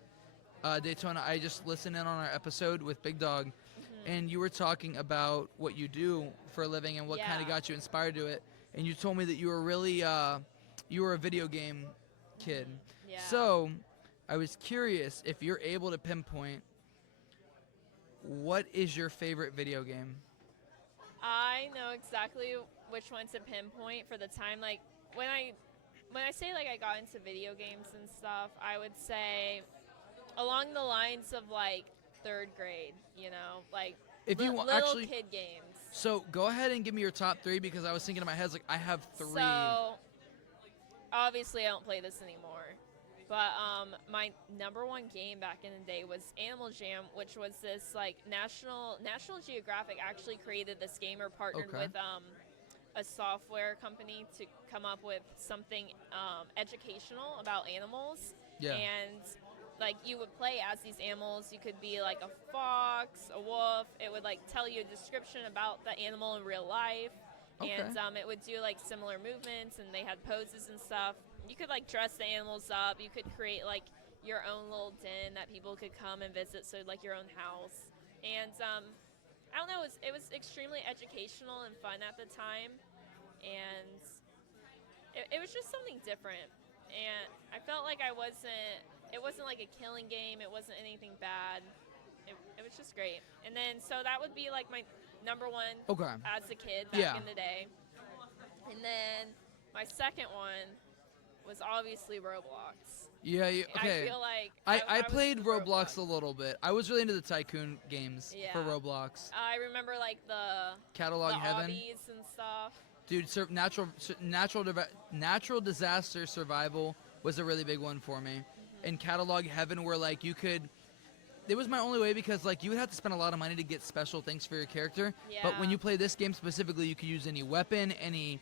Daytona, I just listened in on our episode with Big Dog, Mm-hmm. and you were talking about what you do for a living and what kind of Yeah. got you inspired to it. and you told me that you were really you were a video game kid. Yeah. So I was curious if you're able to pinpoint what is your favorite video game. I know exactly which one to pinpoint for the time. Like when I say like I got into video games and stuff, I would say along the lines of like 3rd grade. You know, like If you want, little actually, kid games. so go ahead and give me your top 3 because I was thinking in my head like I have 3. So obviously I don't play this anymore. But my number 1 game back in the day was Animal Jam, which was this like National Geographic actually created this game or partnered Okay. with a software company to come up with something educational about animals. Yeah. And like you would play as these animals. You could be like a fox, a wolf. It would like tell you a description about the animal in real life. Okay. And it would do like similar movements, and they had poses and stuff. You could like dress the animals up. You could create like your own little den that people could come and visit, so like your own house. And I don't know, it was extremely educational and fun at the time, and it was just something different. And I felt like it wasn't like a killing game. It wasn't anything bad. It was just great. And then so that would be like my number 1 Okay. as a kid back Yeah. in the day. And then my second one was obviously Roblox. Yeah, okay. I feel like I was played into Roblox a little bit. I was really into the tycoon games for Yeah. Roblox. I remember like the Catalog Heaven. obbies and stuff. Dude, natural disaster survival was a really big one for me. And Catalog Heaven, where like you could, it was my only way because like you would have to spend a lot of money to get special things for your character. But when Yeah. you play this game specifically, you could use any weapon, any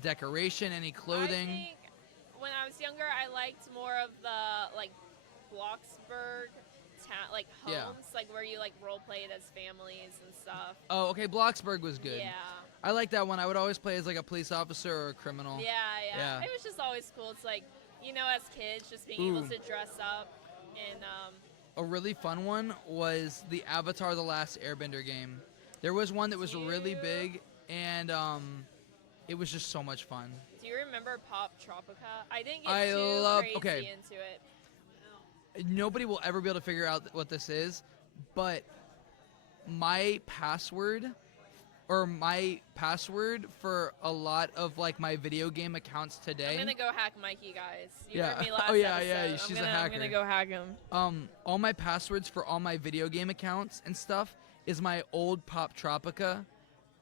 decoration, any clothing. I think when I was younger, I liked more of the like Bloxburg like homes, Yeah. like where you like role played as families and stuff. Oh, okay, Bloxburg was good. Yeah. I like that one. I would always play as like a police officer or a criminal. Yeah. Yeah. It was just always cool. It's like, you know, as kids, just being able Ooh. to dress up and A really fun one was the Avatar: The Last Airbender game. There was one that was really big, and it was just so much fun. do you remember Pop Tropica? I didn't get I too love- crazy okay. into it. Nobody will ever be able to figure out what this is, but my password for a lot of like my video game accounts today. I'm gonna go hack Mikey, guys. You Yeah. heard me last Oh, yeah, episode. yeah, she's a I'm gonna hacker. go hack him. All my passwords for all my video game accounts and stuff is my old Pop Tropica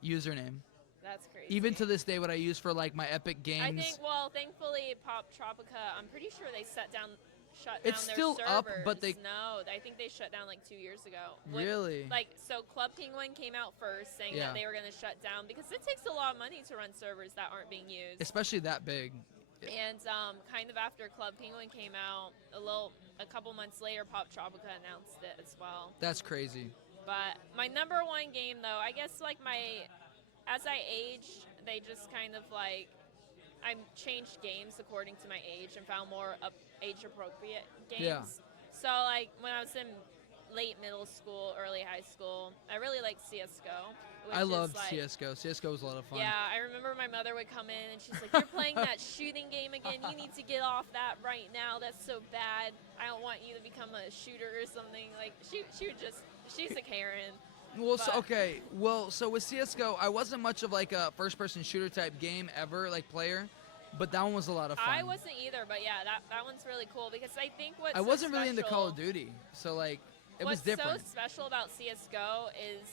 username. That's crazy. Even to this day, what I use for like my Epic Games. I think, well, thankfully, Pop Tropica, I'm pretty sure they shut down It's their still servers. up, but they- No, I think they shut down like 2 years ago. Really? So Club Penguin came out first saying Yeah. that they were going to shut down because it takes a lot of money to run servers that aren't being used. Especially that big. And kind of after Club Penguin came out, a couple months later, Pop Tropica announced it as well. That's crazy. But my number 1 game, though, I guess like as I aged, they just kind of like, I changed games according to my age and found more age-appropriate games. Yeah. So like when I was in late middle school, early high school, I really liked CS:GO. I loved like, CS:GO. CS:GO was a lot of fun. Yeah, I remember my mother would come in and she's like, "You're playing that shooting game again. You need to get off that right now. That's so bad. I don't want you to become a shooter or something." Like she would just, she's a Karen. Well, so, But- okay. Well, so with CS:GO, I wasn't much of like a first-person shooter type game ever, like player, but that one was a lot of fun. I wasn't either, but yeah, that one's really cool because I think what's I wasn't so really into Call of special- Duty, so like it What's was different. so special about CS:GO is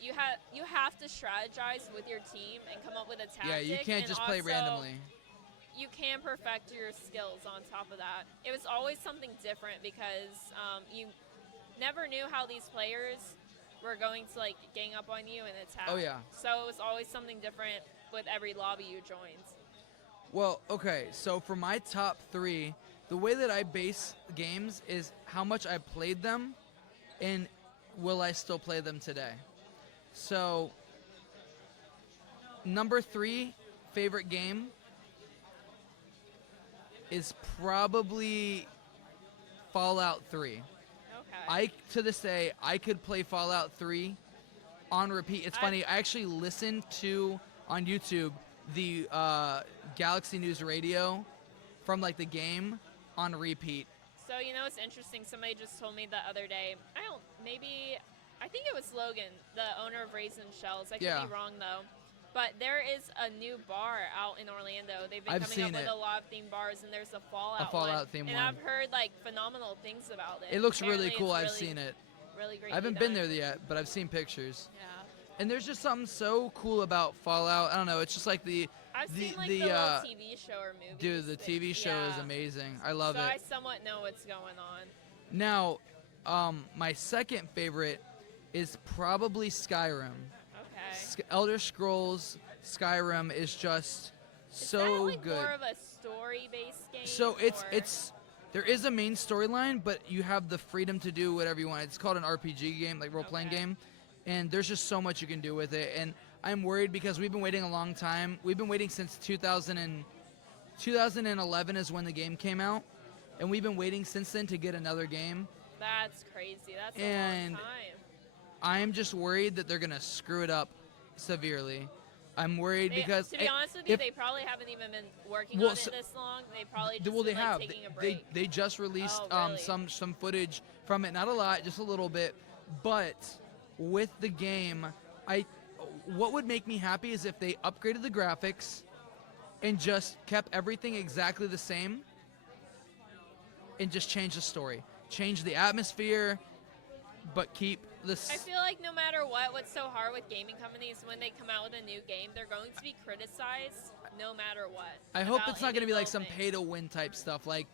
you have to strategize with your team and come up with a tactic. Yeah, you can't and just play also randomly. You can perfect your skills on top of that. It was always something different because you never knew how these players were going to like gang up on you and attack. Oh, yeah. So it was always something different with every lobby you joined. Well, okay. So for my top 3, the way that I base games is how much I played them, and will I still play them today? So number 3 favorite game is probably Fallout 3. Okay. To this day, I could play Fallout 3 on repeat. It's funny. I actually listened to on YouTube the Galaxy News Radio from like the game on repeat. So you know, it's interesting. Somebody just told me the other day. I think it was Logan, the owner of Raisin Shells. I could be wrong though. But there is a new bar out in Orlando. They've been coming up with a lot of themed bars, and there's a Fallout themed one. And I've heard like phenomenal things about it. It looks really cool. I've seen it. Really great. I haven't been there yet, but I've seen pictures. Yeah. And there's just something so cool about Fallout. I don't know. It's just like I've seen like the little TV show or movie. Dude, the TV show is amazing. I love it. So I somewhat know what's going on. Now, my second favorite is probably Skyrim. Okay. Elder Scrolls Skyrim is just so like good. More of a story-based game. So it's there is a main storyline, but you have the freedom to do whatever you want. It's called an RPG game, like role-playing game, and there's just so much you can do with it. And I'm worried because we've been waiting a long time. We've been waiting since 2011 is when the game came out, and we've been waiting since then to get another game. That's crazy. That's a long time. I'm just worried that they're gonna screw it up severely. I'm worried because to be honest with you, they probably haven't even been working on it this long. They probably just they have. taking a break. They just released really? some footage from it, not a lot, just a little bit. But with the game, what would make me happy is if they upgraded the graphics and just kept everything exactly the same and just changed the story, change the atmosphere, but keep this. I feel like no matter what's so hard with gaming companies, when they come out with a new game, they're going to be criticized no matter what. I hope it's not going to be like some pay-to-win type stuff, like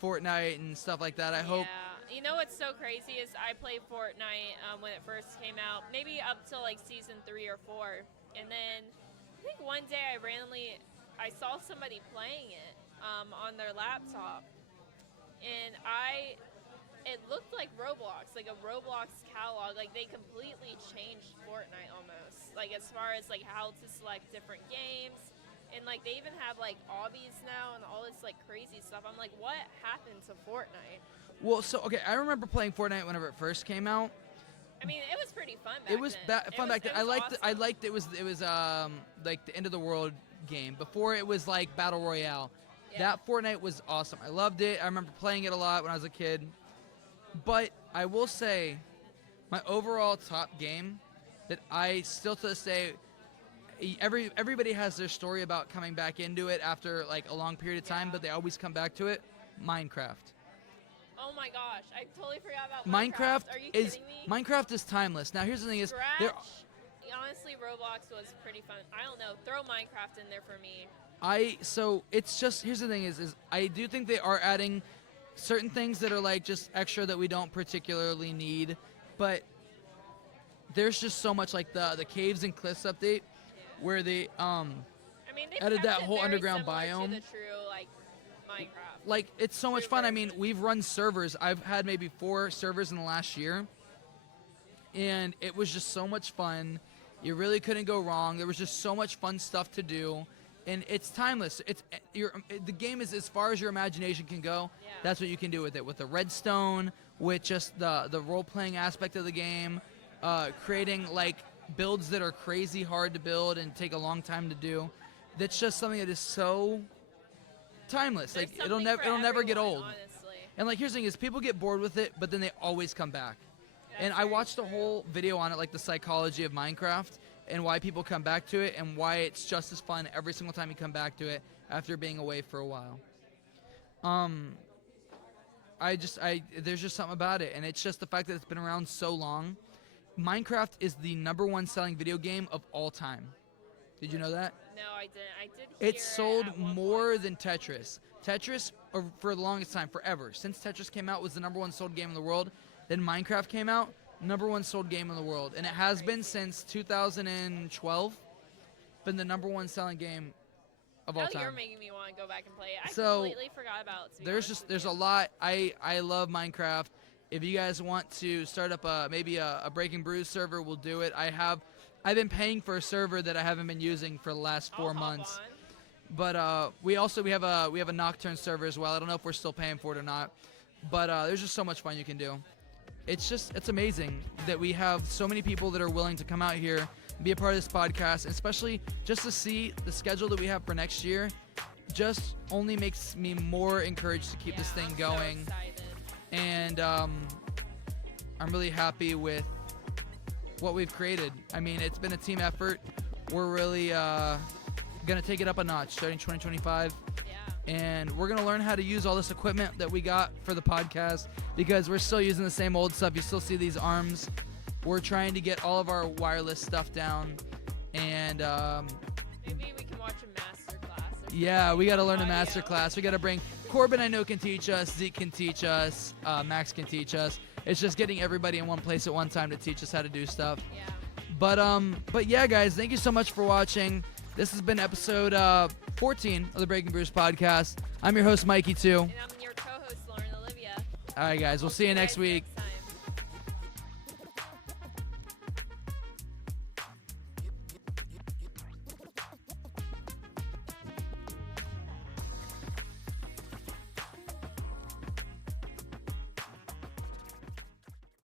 Fortnite and stuff like that. I hope. You know what's so crazy is I played Fortnite when it first came out, maybe up to like season 3 or 4, and then I think one day I saw somebody playing it on their laptop, and it looked like Roblox, like a Roblox catalog. Like they completely changed Fortnite almost, like as far as like how to select different games, and like they even have like obbies now and all this like crazy stuff. I'm like, what happened to Fortnite? Well, so okay, I remember playing Fortnite whenever it first came out. I mean, it was pretty fun back then. It was fun back then. I liked it. It was like the end of the world game before it was like Battle Royale. Yeah. That Fortnite was awesome. I loved it. I remember playing it a lot when I was a kid. But I will say, my overall top game that I still to this day, everybody has their story about coming back into it after like a long period of time, but they always come back to it. Minecraft. Oh my gosh, I totally forgot about Minecraft. Are you kidding me? Minecraft is timeless. Now here's the thing: honestly, Roblox was pretty fun. I don't know. Throw Minecraft in there for me. So it's just here's the thing is I do think they are adding certain things that are like just extra that we don't particularly need, but there's just so much like the caves and cliffs update where they they added that whole underground biome. To the true like Minecraft. Like it's so much fun. I mean, we've run servers. I've had maybe 4 servers in the last year, and it was just so much fun. You really couldn't go wrong. There was just so much fun stuff to do. And it's timeless. The game is as far as your imagination can go. Yeah. That's what you can do with it. With the redstone, with just the role-playing aspect of the game, creating like builds that are crazy hard to build and take a long time to do. That's just something that is so timeless. There's like it'll never get old. Honestly. And like here's the thing is people get bored with it, but then they always come back. And I watched a whole video on it, like the psychology of Minecraft. And why people come back to it, and why it's just as fun every single time you come back to it after being away for a while. There's just something about it, and it's just the fact that it's been around so long. Minecraft is the #1 selling video game of all time. Did you know that? No, I didn't. I did hear It's sold more than Tetris. Tetris, for the longest time, forever, since Tetris came out, was the #1 sold game in the world. Then Minecraft came out. #1 sold game in the world, and it has been since 2012. Been the #1 selling game of all time. You're making me want to go back and play it. I so completely forgot about it. There's a lot. I love Minecraft. If you guys want to start up maybe a Breaking Brews server, we'll do it. I've been paying for a server that I haven't been using for the last 4 months. But we have a Nocturne server as well. I don't know if we're still paying for it or not. But there's just so much fun you can do. It's amazing that we have so many people that are willing to come out here be a part of this podcast, especially just to see the schedule that we have for next year. Just only makes me more encouraged to keep this thing going. So excited. And I'm really happy with what we've created. I mean, it's been a team effort. We're really gonna take it up a notch starting 2025. And we're going to learn how to use all this equipment that we got for the podcast, because we're still using the same old stuff. You still see these arms. We're trying to get all of our wireless stuff down. And maybe we can watch a master class. yeah, we got to learn a master class. We got to bring Corbin, I know, can teach us. Zeke can teach us. Max can teach us. It's just getting everybody in one place at one time to teach us how to do stuff. Yeah. But yeah, guys, thank you so much for watching. This has been episode 14 of the Breaking Brews podcast. I'm your host, Mikey, too. And I'm your co-host, Lauren Olivia. All right, guys, we'll see you next week. Next time.